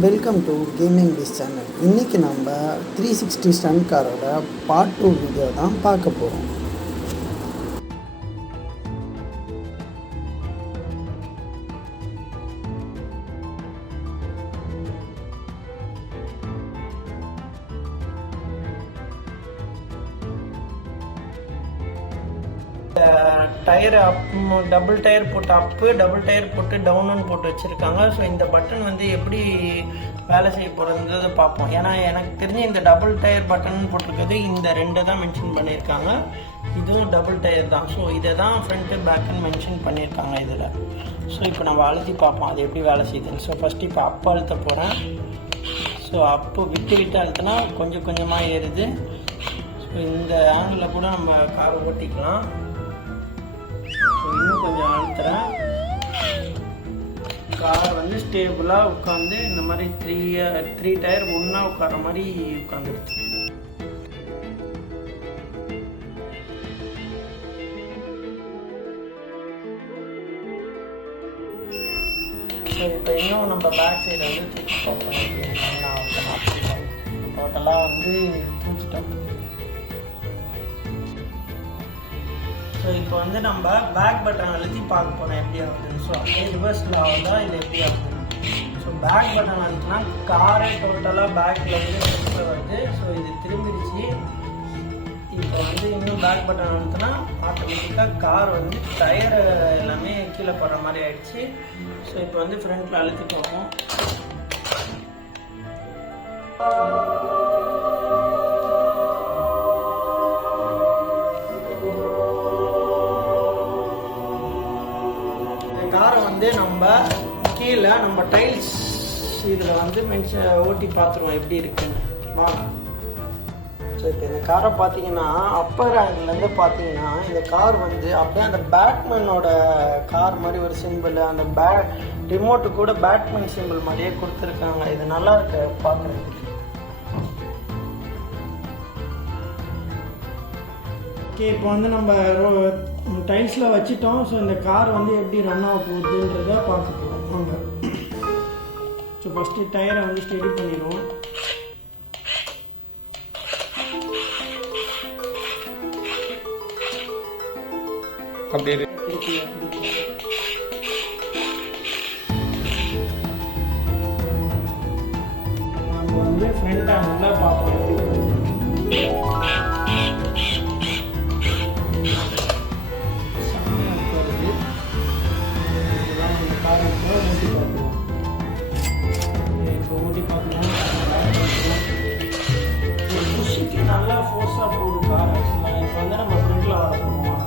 Welcome to gaming dis channel. இன்றைக்கி நம்ம 360 stunt காரோட பார்ட் 2 வீடியோ தான் பார்க்க போகிறோம். டயர் டபுள் டயர் போட்டு அப்பு, டபுள் டயர் போட்டு டவுனுன்னு போட்டு வச்சுருக்காங்க. ஸோ இந்த பட்டன் வந்து எப்படி வேலை செய்ய போகிறதுன்றதை பார்ப்போம். ஏன்னா எனக்கு தெரிஞ்சு இந்த டபுள் டயர் பட்டன் போட்டிருக்கிறது இந்த ரெண்டை தான் மென்ஷன் பண்ணியிருக்காங்க. இதுவும் டபுள் டயர் தான். ஸோ இதை தான் ஃப்ரண்ட்டு பேக்குன்னு மென்ஷன் பண்ணியிருக்காங்க இதில். ஸோ இப்போ நம்ம அழுத்தி பார்ப்போம் அது எப்படி வேலை செய்யுதுன்னு. ஸோ ஃபஸ்ட்டு இப்போ அப்பு அழுத்த போகிறேன். ஸோ அப்பு விட்டு விட்டு அழுத்தினா கொஞ்சம் கொஞ்சமாக ஏறுது. ஸோ இந்த ஆங்கிளில் கூட நம்ம காரை ஓட்டிக்கலாம். இன்னும் கொஞ்சம் அழுத்துறேன். கார் வந்து ஸ்டேபிளாக உட்காந்து இந்த மாதிரி த்ரீ டயர் ஒன்றா உட்கார மாதிரி உட்காந்துருச்சு. சரி, இப்போ இன்னும் நம்ம பேக் சைடு வந்து தூக்கி பார்ப்போம். டோட்டலாக வந்து தூக்கிட்டோம். ஸோ இப்போ வந்து நம்ம பேக் பட்டன் அழுத்தி பார்க்க போகிறோம் எப்படி ஆகுதுன்னு. ஸோ அப்படியே ரிவர்ஸில் ஆகுதா இது எப்படி ஆகுது. ஸோ பேக் பட்டன் அழுத்தினா காரை டோட்டலாக பேக்கில் வந்து ஃப்ரண்ட்டில் வருது. ஸோ இது திரும்பிடுச்சு. இப்போ வந்து இன்னும் பேக் பட்டன் அழுத்தினா ஆட்டோமேட்டிக்காக கார் வந்து டயர் எல்லாமே கீழே போடுற மாதிரி ஆயிடுச்சு. ஸோ இப்போ வந்து ஃப்ரண்ட்டில் அழுத்தி பார்ப்போம். காரை வந்து நம்ம கீழே நம்ம டைல்ஸ் இதில் வந்து ஓட்டி பார்த்துருவோம் எப்படி இருக்குன்னு. வாங்க. ஸோ இப்போ இந்த காரை பார்த்தீங்கன்னா அப்பர் ஆங்கிள்லேருந்து பார்த்தீங்கன்னா இந்த கார் வந்து அப்படியே அந்த பேட்மேனோட கார் மாதிரி ஒரு சிம்பிள், அந்த ரிமோட்டு கூட பேட்மேன் சிம்பிள் மாதிரியே கொடுத்துருக்காங்க. இது நல்லா இருக்கு பார்க்குறதுக்கு. ஓகே, இப்போ வந்து நம்ம டைல்ஸில் வச்சுட்டோம். ஸோ இந்த கார் வந்து எப்படி ரன் ஆக போகுதுன்றத பார்க்க போகிறோம். வாங்க. ஸோ ஃபஸ்ட்டு டயரை வந்து ஸ்டெடி பண்ணிடுவோம். அப்படியே நம்ம வந்து ஃப்ரண்ட் ஆங்கிளில் பார்ப்போம் எப்படி. நல்லா ஃபோர்ஸாக போகுது கார். ஆக்சுவலாக இப்போ வந்து நம்ம ஃப்ரண்ட்டில் வர போவோம்.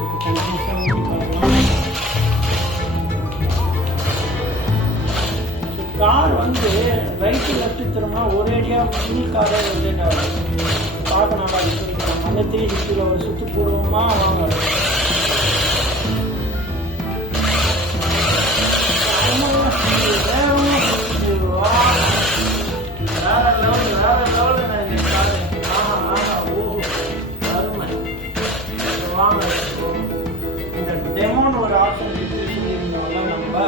இப்போ கண்டினியூஸாக ஓட்டி பார்க்கலாம். கார் வந்து ரைட்டு லெஃப்ட்டு திரும்ப ஒரேடியாக ஃபுல் காரை ரொட்டேட் ஆகும். பார்க்க நல்லா இருக்கு. நம்ம வந்து 360 ஒரு சுற்று போடுவோமா வாங்க. இந்த டெமோன்னு ஒரு ஆப்ஷன் சொல்லியிருந்தோம்ல நம்ம.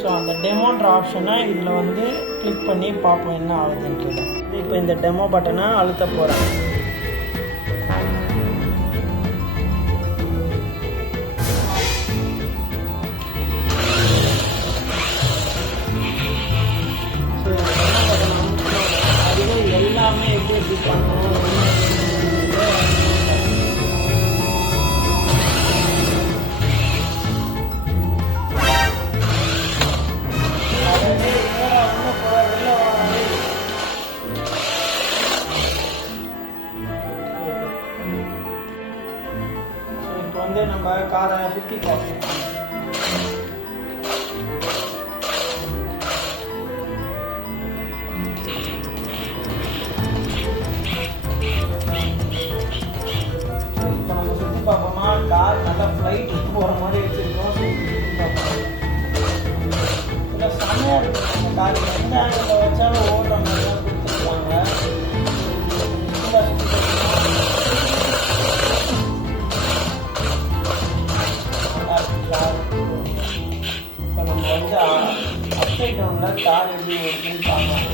ஸோ அந்த டெமோன்ற ஆப்ஷனை இதில் வந்து கிளிக் பண்ணி பார்ப்போம் என்ன ஆகுதுன்றது. இப்போ இந்த டெமோ பட்டனை அழுத்த போகிறேன். எல்லாமே எப்படி எப்படி பண்ணணும். இப்போ வந்து நம்ம காரை சுற்றி பார்ப்போம். பார்ப்போமா கார் நல்லா ஃப்ளைட் போகிற மாதிரி வச்சுருக்கோம். இல்லை செம்மையாக இருக்கும். கார் எந்த ஆங்கிளில் வச்சாலும் ஓடுற மாதிரி தான் கொடுத்துருக்காங்க. நல்லா இருக்கு கார். டவுனில் கார் எப்படி ஓடுதுன்னு பார்க்கலாம்.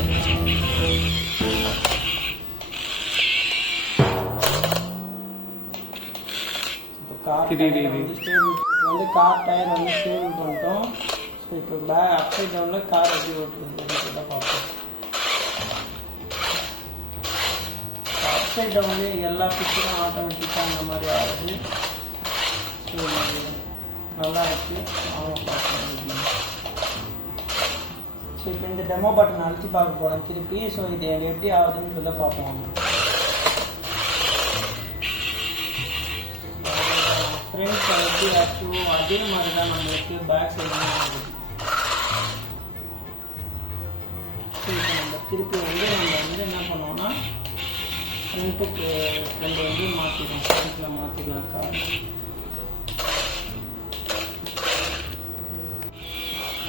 இப்போ கார் வந்து கார் டயர் வந்து ஸ்டேபிள் பண்ணிட்டோம். ஸோ இப்போ அப்சைட் டவுனில் கார் எப்படி ஓட்டுறதுன்னு பார்ப்போம். அப்சைட் டவுன்லேயே எல்லா பிக்சரும் ஆட்டோமேட்டிக்காக அந்த மாதிரி ஆகுது. ஸோ நல்லா இருக்குது. அவங்க பார்க்கணும். ஸோ இப்போ இந்த டெமோ பட்டன் அழுத்தி பார்க்க போகிறேன் திருப்பி. ஸோ இது எப்படி ஆகுதுன்றதை பார்ப்போம். ஃப்ரண்ட் எப்படி ஆக்சுவோ அதே மாதிரி தான் நம்மளுக்கு பேக் சைடும் ஆகுது. ஸோ இப்போ நம்ம திருப்பி நம்ம என்ன பண்ணுவோம்னா ஃப்ரண்ட்டுக்கு ரெண்டு வண்டியும் மாற்றிடலாம். ஃப்ரண்ட்டில் மாற்றிடலாம் கார்.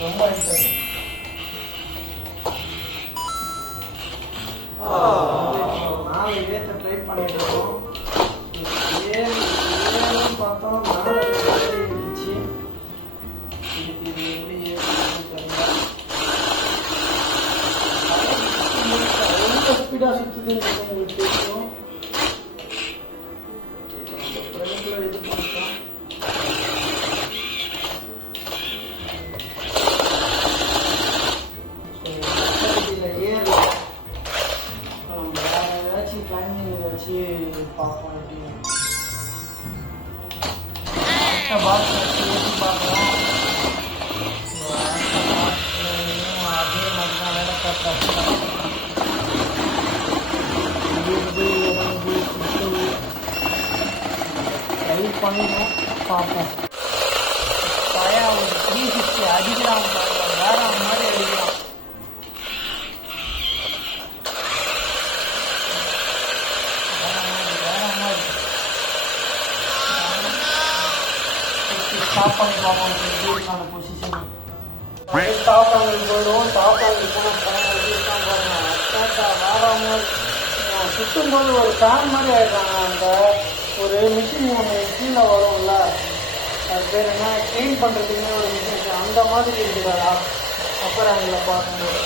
ரொம்ப நாலு ஏற்ற ட்ரை பண்ணிட்டு இருக்கோம். ஏன்னு பார்த்தோம், நாலு இருந்துச்சு. இதுக்கு இது எப்படி ஏற்றுன்னு தெரியல. ரொம்ப ஸ்பீடாக சுற்றுதுன்னு உங்களுக்கு தெரியும். ஃப்ரண்ட்டில் இது பண்ணிட்டோம். பார்ப்போம் எப்படின்னு பாக்ஸ் வச்சு ஊற்றி பார்க்கலாம். அதே மாதிரி தான் வேலை கரெக்டாக ட்ரை பண்ணணும். பார்ப்போம். பயம் ஒரு 360 அடிக்கலாம். வேற மாதிரி அடிக்கலாம். ஸ்டாப் பண்ணி பார்ப்போம். இருக்கான பொசிஷன் ஸ்டாப் ஆங்கிள் போயிடுவோம். ஸ்டாப் ஆங்கிள் போனால் படம் எப்படி இருக்கான்னு பாருங்க. வேற மாதிரி சுற்றும்போது ஒரு ஃபேன் மாதிரி ஆகிடுறாங்க. அந்த ஒரு மிஷின் ஒன்று கீழே வரும்ல, அது பேர் என்ன, க்ளீன் பண்ணுறதுக்குன்னே ஒரு மிஷின், அந்த மாதிரி இருக்குதா அப்புறம் அவங்கள பார்க்கும்போது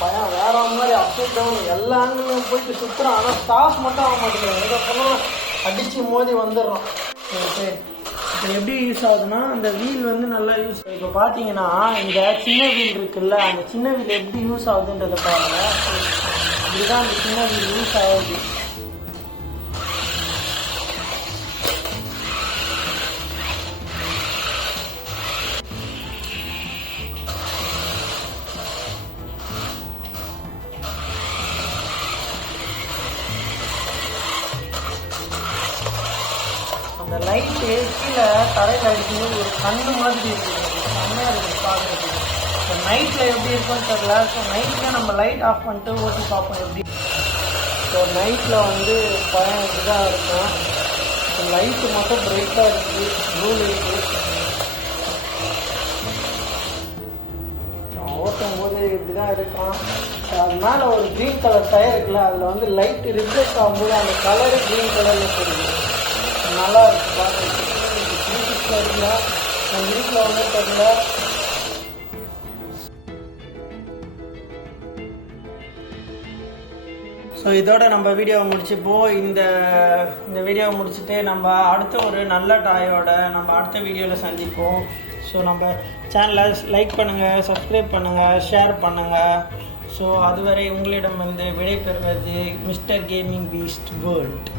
பயம் வேற மாதிரி அப்சைட் டவுன் எல்லா ஆங்கிலும் போயிட்டு சுற்றுறான். ஆனால் ஸ்டாப் மட்டும் ஆக மாட்டேங்குது. எங்கே போனாலும் அடித்து மோதி வந்துடுறோம். ஓகே, இப்போ எப்படி யூஸ் ஆகுதுன்னா அந்த வீல் வந்து நல்லா யூஸ். இப்போ பார்த்தீங்கன்னா இந்த சின்ன வீல் இருக்குல்ல, அந்த சின்ன வீல் எப்படி யூஸ் ஆகுதுன்றதை பாருங்க. இப்படிதான் அந்த சின்ன வீல் யூஸ் ஆகுது. அந்த லைட்டு கீழே தரையில் அடிக்கும்போது ஒரு கண்ணு மாதிரி இருக்குது. செம்மையாக இருக்குது பார்க்குறதுக்கு. இப்போ நைட்டில் எப்படி இருக்குன்னு தெரியல. ஸோ நைட்டில் நம்ம லைட் ஆஃப் பண்ணிட்டு ஓட்டி பார்ப்போம் எப்படி. ஸோ நைட்டில் வந்து பயம் இப்படி தான் இருக்கும். ஸோ லைட்டு மட்டும் பிரைட்டாக இருக்குது, ப்ளூ லைட்டு. ஓட்டும் போது இப்படி தான் இருக்கும். அது மேலே ஒரு க்ரீன் கலர் டயர் இருக்குல்ல, அதில் வந்து லைட்டு ரிஃப்ளெக்ட் ஆகும்போது அந்த கலரு க்ரீன் கலரில் தெரியுது. நல்லா இருக்கு பார்க்குறதுக்கு. தெரியல, நம்ம வீட்டில் வந்து தெரியல. ஸோ இதோட நம்ம வீடியோவை முடிச்சுப்போம். இந்த வீடியோவை முடிச்சுட்டு நம்ம அடுத்த ஒரு நல்ல டாயோட நம்ம அடுத்த வீடியோவில் சந்திப்போம். ஸோ நம்ம சேனலை லைக் பண்ணுங்கள், சப்ஸ்கிரைப் பண்ணுங்கள், ஷேர் பண்ணுங்கள். ஸோ அதுவரை உங்களிடம் வந்து விடைபெறுவது மிஸ்டர் கேமிங் பீஸ்ட் வேர்ல்ட்.